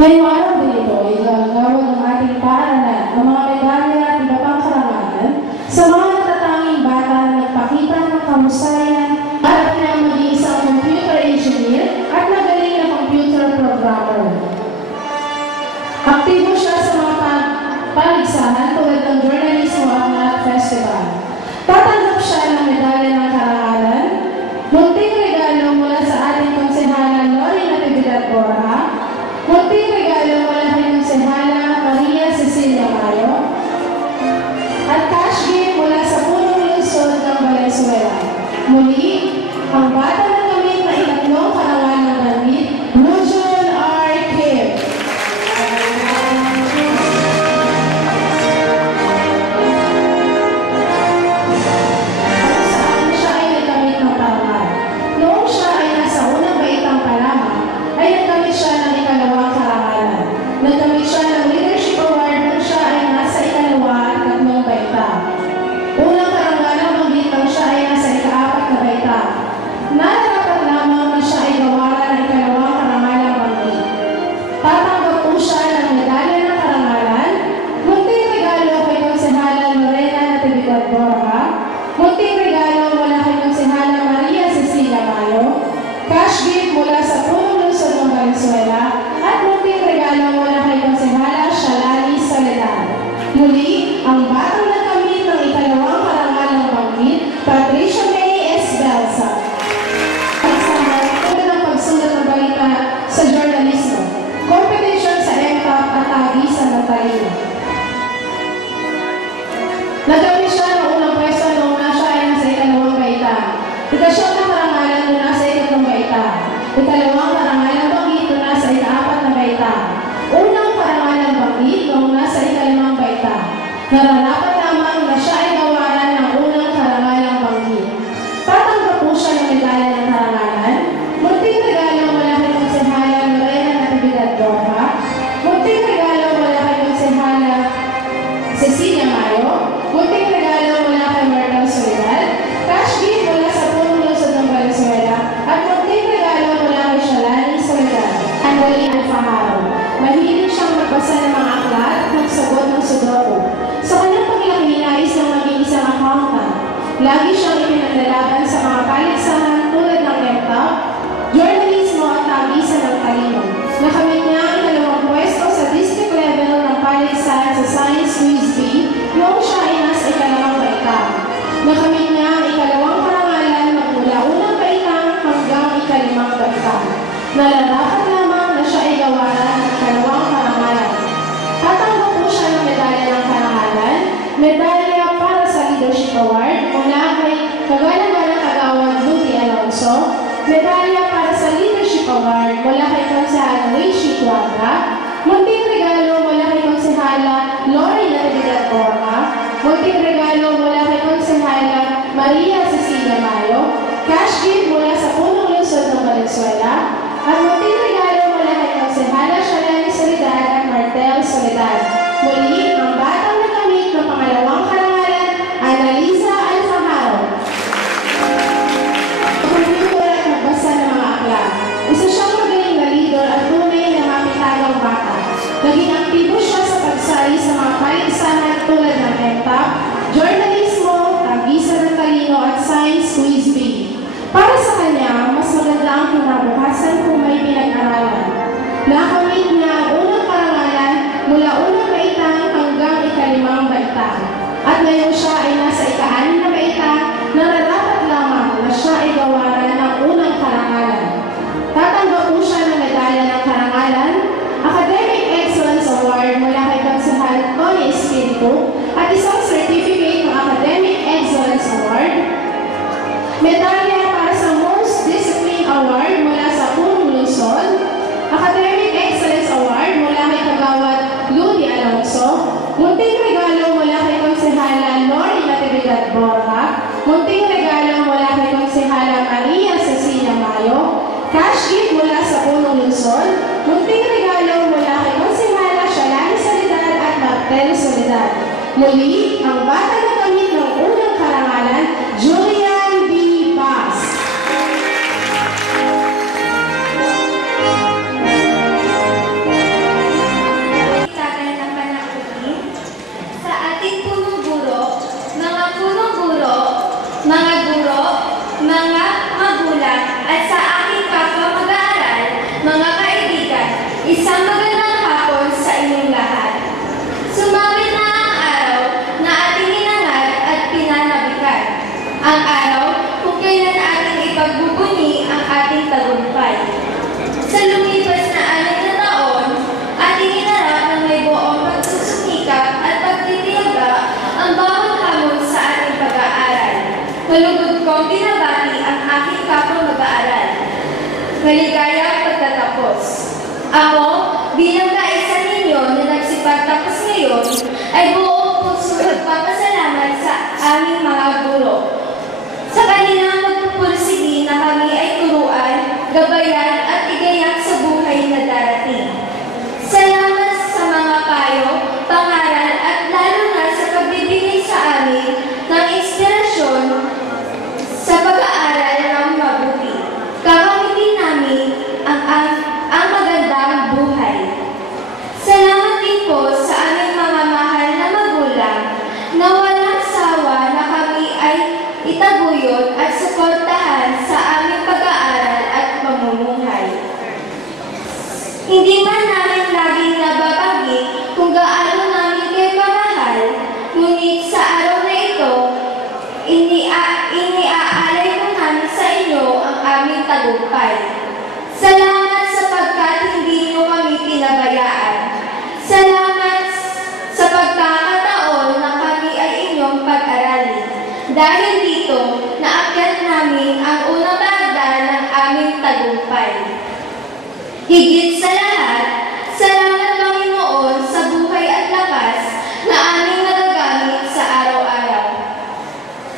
Ngayong araw din ito ay gagawin ng ating paaralan ang mga medalya at iba pang karangalan sa mga natatanging bata na nagpakita ng kahusayan at na maging isang computer engineer at magaling na computer programmer. Aktibo siya sa mga paligsahan tulad ng Journalismo at Math Festival. Tatanggap siya ng medalya ng karangalan, munting regalo mula sa ating konsehala Lori Natividad Borja, munting regalo mula kay konsehala Maria Cecilia Mayo, at cash gift mula sa punong lungsod ng Valenzuela. Muli, ang bata na gamit na ikatlong karangalan ng damit, Rujon R. Kim. Nagkamit siya ng Leadership Award nang siya ay nasa ikalawa at tatlong baita. Unang karangalan nang siya ay nasa ika-4 na baita. Nararapat lamang na siya ay gawaran ng ikalawang karangalang banggit. Tatanggap po siya ng medalya ng karangalan, munting regalo kay konsehala Lorena Natividad Borja, munting regalo mula kay konsehala Maria Cecilia Mayo, cash gift mula sa punong lungsod ng Valenzuela, at munting regalo mula kay konsehala Shalali Soledad. Muli, ang batang nagkamit ng ikalawang karangalang banggit, Patricia May Esbelsa. Pagsama, tulad ng pagsulat ng balita sa journalismo, competition sa MTAP at tagisan ng talino. Nagkamit siya ng unang pwesto nung nasa ay nasa ikalawang baita. Ikasyong na karangalan nung nasa ikatlong baita. Ikalawang karangalang banggit nung nasa ika-4 na baita. Unang karangalang banggit nung nasa ika-5 baita. Nararapat lamang na siya ay gawaran ng unang karangalang banggit. Tatanggap po siya ng medalya ng karangalan, munting regalo mula kay konsehala Lorena Natividad Borja, munting regalo mula kay konsehala Cecilia Mayo, munting regalo mula kay Myrtle Soledad, cash gift mula sa punong lungsod ng Valenzuela, at munting regalo mula kay Shalani Soledad. Anwali Alfaharo. Mahilig siyang magbasa ng mga aklat at magsagot ng sudoku. Sa kanyang paglaki, nais na maging isang accountant. Lagi siyang ipinaglalaban sa mga paligsahan tulad ng MTAP, journalismo at tagisan ng talino. Nakamit niya ang ikalawang pwesto sa district level ng paligsahan sa Science Quiz Bee noong siya ay nasa ikalawang baita. Nakamit niya ang ikalawang karangalan magmula unang baita hanggang ika-5 baita. Nararapat lamang na siya ay gawaran ng ikalawang karangalan. Tatanggap po siya ng medalya ng karangalan, medalya para sa Leadership Award mula kay Kagalang-galang Kagawad Ludi Alonso, medalya para sa Leadership Award mula kay konsehala Rishi Tuaga, munting regalo mula kay konsehala Lori Natividad Borja, munting regalo mula kay konsehala Maria Cecilia Mayo, cash gift mula sa punong lungsod ng Valenzuela, at munting regalo mula kay konsehala Shalani Soledad at Myrtle Soledad. Muli, ang batang nakamit ng pangalawang karangalan, Annalisa Alfaharo. Computer at magbasa ng mga aklat. Isa siyang magaling na leader at tunay na mapitagang bata. Naging aktibo siya sa pagsali sa mga paligsahan tulad ng MTAP, journalismo, tagisan ng talino at Science Quiz Bee. Para sa kanya, mas maganda ang kinabukasan kung may pinag-aralan. Nakamit niya ang unang karangalan mula unang baita hanggang ika-5 baita. At ngayon siya ay nasa ika-6 na baita, nararapat lamang na siya ay gawaran ng unang karangalan. Tatanggap po siya ng medalya ng karangalan, Academic Excellence Award mula kay konsehal Tony Espiritu, at isang certificate ng Academic Excellence Award, medalya para sa Most Discipline Award mula sa punong lungsod, Academic Excellence Award mula kay Kagawad Ludi Alonso, munting regalo mula kay konsehala Lori Natividad Borja, munting regalo mula kay konsehala Maria Cecilia Mayo, cash gift mula sa punong lungsod, munting regalo mula kay konsehala Shalani Soledad at Myrtle Soledad. Muli, ang bata na gamit ng unang karangalan, Julian B. Bass. magulang at sa aking kapwa mag-aaral, mga kaibigan, isang magandang hapon sa inyong lahat. Sumapit na ang araw na ating inangat at pinanabikan. Ang araw kung kailan ating ipagbubuni ang ating tagumpay. Sa lumipas na 6 na taon, ating inarap na may buong pagsusumikap at pagtitiyaga ang bawat hamon sa ating pag-aaral. Malugod kong binabati ang aking kapwa mag-aaral. Maligaya ang pagtatapos. Ako, bilang kaisa ninyo na nagsipagtapos ngayon, ay buong puso nagpapasalamat sa aming mga guro. Sa kanilang magpupursige na kami ay turuan, gabayan at igayak sa buhay na darating. Salamat sa mga payo, pangaral at lalo na sa pagbibigay sa amin ng inspirasyon sa pag-aaral ng mabuti. Kakamitin namin ang magandang buhay. Salamat din po sa aming mga mahal na magulang na walang sawa na kami ay itaguyod at suportahan sa aming pag-aaral at pamumuhay. Hindi man namin laging nababagi kung gaano namin kayo kamahal, ngunit sa araw na ito, iniaalay po namin sa inyo ang aming tagumpay. Salamat sapagkat hindi niyo kami pinabayaan. Salamat sa pagkakataon na kami ay inyong pag-aralin. Dahil dito, naakyat namin ang unang bagdan ng aming tagumpay. Higit sa lahat, salamat Panginoon sa buhay at lakas na aming nagagamit sa araw-araw.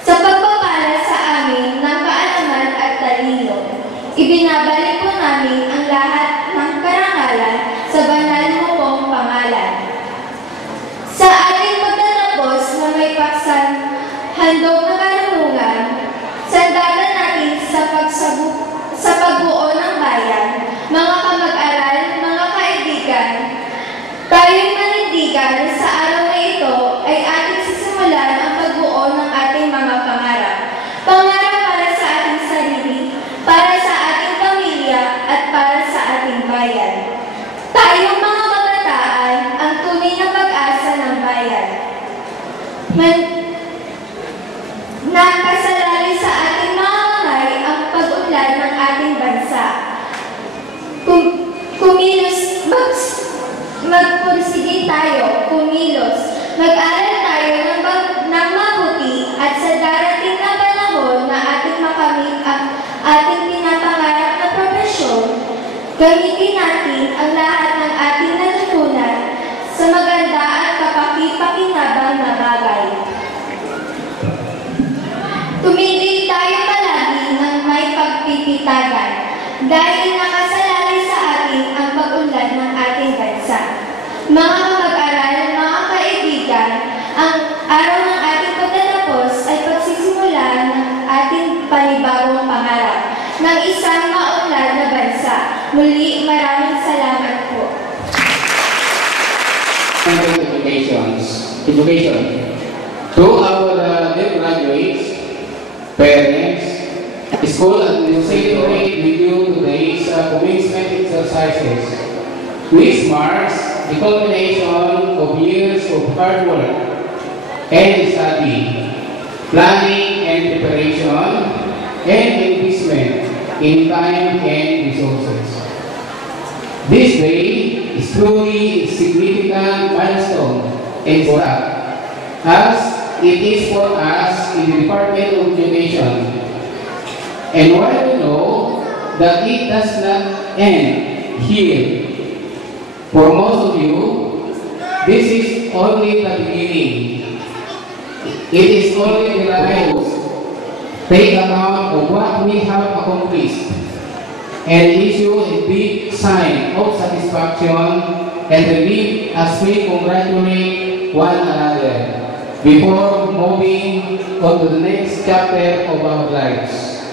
Sa pagpapala sa amin ng kaalaman at talino, ibinabalik po namin ang lahat ng karangalan sa banal mo pong pangalan. Sa ating pagtatapos na may paksan handog na karunungan, sandalan natin sa pagbuo ng bayan, mga kamag-aral, mga kaibigan. Tayo'y manindigan sa araw na ito ay ating sisimulan ang pagbuo ng ating mga pangarap. Pangarap para sa ating sarili, para sa ating pamilya, at para sa ating bayan. Tayong mga kabataan ang tunay na pag-asa ng bayan. Nakasalalay sa ating mga kamay ang pag-unlad ng ating bansa. Magpursige tayo, kumilos, mag-aral tayo ng mabuti at sa darating na panahon na ating makamit ang ating pinapangarap na propesyon, gamitin natin ang lahat ng ating natutunan sa maganda at kapaki-pakinabang na bagay. Tumigil tayo palagi ng may pagpipitagan dahil nakasalalay sa atin ang pag-unlad ng ating bansa. Mga kamag-aral, mga kaibigan, ang araw ng ating pagtatapos ay pagsisimula ng ating panibagong pangarap ng isang maunlad na bansa. Muli, maraming salamat po. Education. To our dear graduates, parents, school administrator, we do today's commencement exercises, which marks the culmination of years of hard work and study, planning and preparation, and investment in time and resources. This day is truly a significant milestone and for us, as it is for us in the Department of Education. And while we know that it does not end here, for most of you, this is only the beginning. It is only the right. Take account of what we have accomplished and issue a big sign of satisfaction and relief as we congratulate one another before moving on to the next chapter of our lives.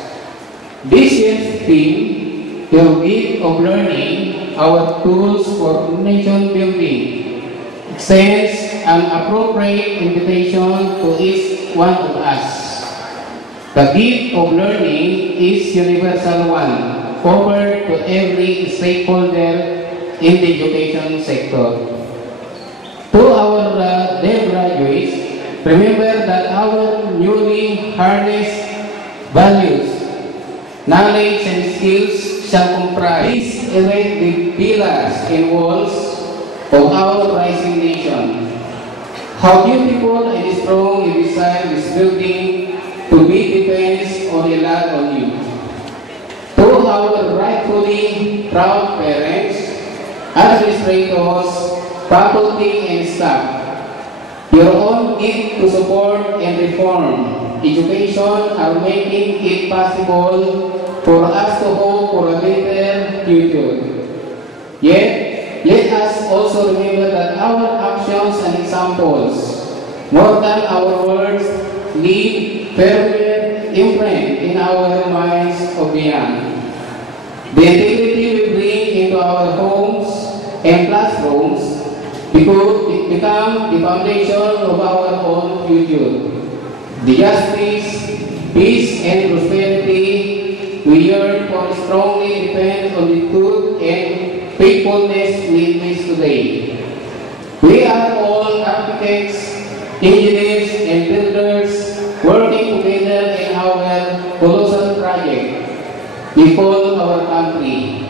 This year's theme, Your Gift of Learning, our tools for nation building, extends an appropriate invitation to each one of us. The gift of learning is universal one, offered to every stakeholder in the education sector. To our dear graduates, remember that our newly harnessed values, knowledge, and skills shall comprise erect the pillars and walls of our rising nation. How beautiful and strong you design this building to be depends on a lot on you. To our rightfully proud parents, administrators, faculty, and staff, your own gift to support and reform education are making it possible for us to hope for a better future. Yet, let us also remember that our actions and examples, more than our words, leave permanent imprint in our minds of beyond. The integrity we bring into our homes and classrooms become the foundation of our own future. The justice, peace, and prosperity we yearn for strongly depend on the truth and faithfulness we witness today. We are all architects, engineers, and builders working together in our colossal project we call our country,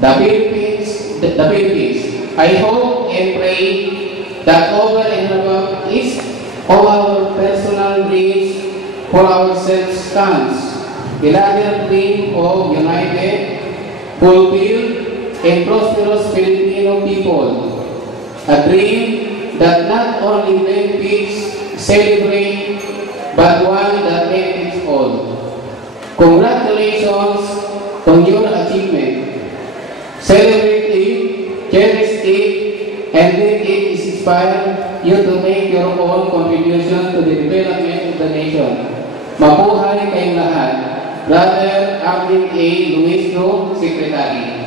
the Philippines. I hope and pray that over and above each of our personal dreams for ourselves stands the larger dream of united, fulfilled, and prosperous Filipino people. A dream that not only benefits, celebrate, but one that benefits all. Congratulations on your achievement. Celebrate it, cherish it, and let it inspire you to make your own contribution to the development of the nation. Mabuhay kayong lahat. Brother Arvin A. Luisno, Secretary.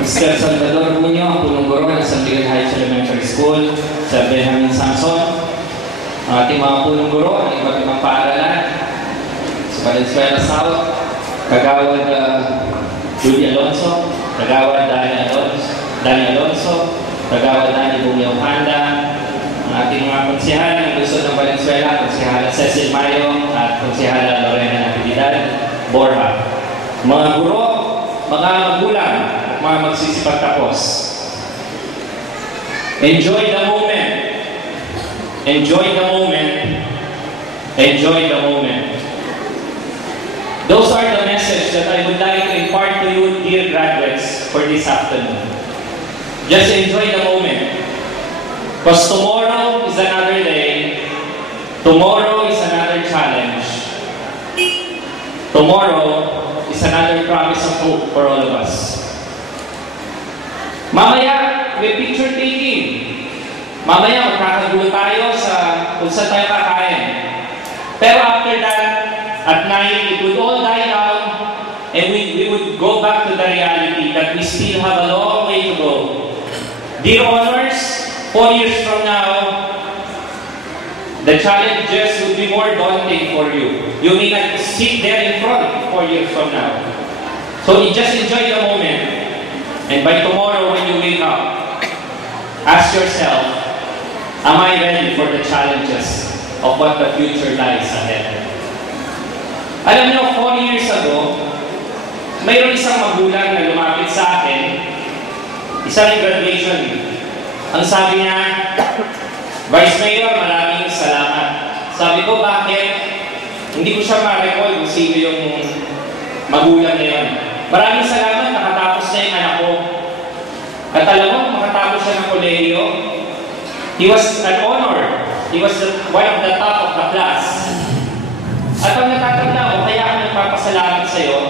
Mr. Salvador Muñoz, punong guro ng San Miguel Heights Elementary School, Sir Benjamin Samson, ang ating mga punong guro, ang iba't ibang paaralan, sa Valenzuela South, Kagawad Judy Alonso, Kagawad Danny Alonso, Kagawad Danny Bumiao Handa, ang ating mga konsehal ng Luzon ng Valenzuela, Konsehala Cecil Mayo, at Konsehala Lorena Natividad, Borja. Mga guro, mga magulang, mga magsisipagtapos. Enjoy the moment. Enjoy the moment. Enjoy the moment. Those are the messages that I would like to impart to you, dear graduates, for this afternoon. Just enjoy the moment. Because tomorrow is another day. Tomorrow is another challenge. Tomorrow is another promise of hope for all of us. Mamaya, may picture taking. Mamaya, magkakagulo tayo sa kung saan tayo kakain. Pero after that, at night, it would all die down and we would go back to the reality that we still have a long way to go. Dear honors, 4 years from now, the challenges would be more daunting for you. You may not sit there in front 4 years from now. So just enjoy the moment. And by tomorrow when you wake up, ask yourself, am I ready for the challenges of what the future lies ahead? Alam niyo, 4 years ago, mayroon isang magulang na lumapit sa akin, isang graduation. Ang sabi niya, Vice Mayor, maraming salamat. Sabi ko, bakit? Hindi ko siya ma-recall kung sino yung magulang na yun. Maraming salamat, nakatapos na yung anak ko. At alam mo, makatapos siya ng kolehiyo. He was an honor. He was one of the top of the class. At ang natatanda ko, kaya ako nagpapasalamat sa iyo,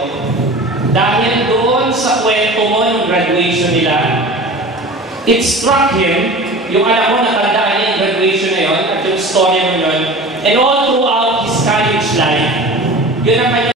dahil doon sa kwento mo yung graduation nila, it struck him, yung anak mo, natandaan niya yung graduation na yun, at yung story mo yun, and all throughout his college life, yun ang